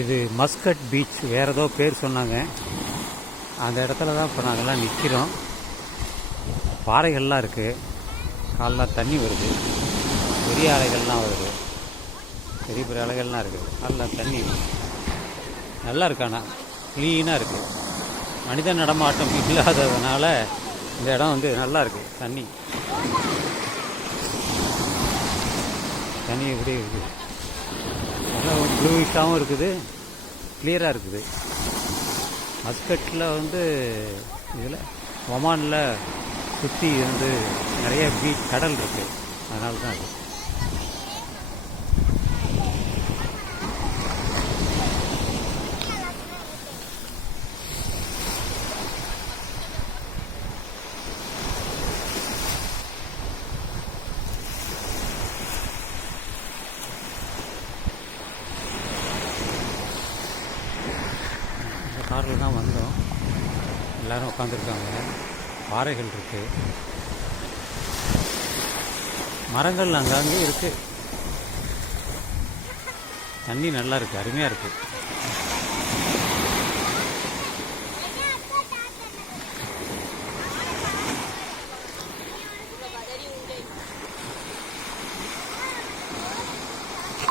இது Muscat beach, வேறு ஏதோ பேர் சொன்னாங்க. அந்த இடத்துல தான் இப்போ நாங்கள்லாம் நிற்கிறோம். பாறைகள்லாம் இருக்குது, காலெலாம் தண்ணி வருது, பெரிய அலைகள்லாம் வருது, பெரிய பெரிய அலைகள்லாம் இருக்குது, காலெலாம் தண்ணி நல்லா இருக்கு. ஆனால் க்ளீனாக இருக்குது, மனித நடமாட்டம் இல்லாததுனால இந்த இடம் வந்து நல்லா இருக்குது. தண்ணி எப்படி இருக்குது, நல்லா ப்ளூயிஷாகவும் இருக்குது, கிளியராக இருக்குது. மஸ்கட்டில் வந்து இதில் ஒமானில் சுற்றி வந்து நிறைய பீச் கடல் இருக்குது, அதனால தான் அது. காரில் தான் வந்தோம், எல்லோரும் உட்காந்துருக்காங்க, பாறைகள் இருக்குது, மரங்கள் அங்கங்கே இருக்குது, தண்ணி நல்லா இருக்குது, அருமையாக இருக்குது.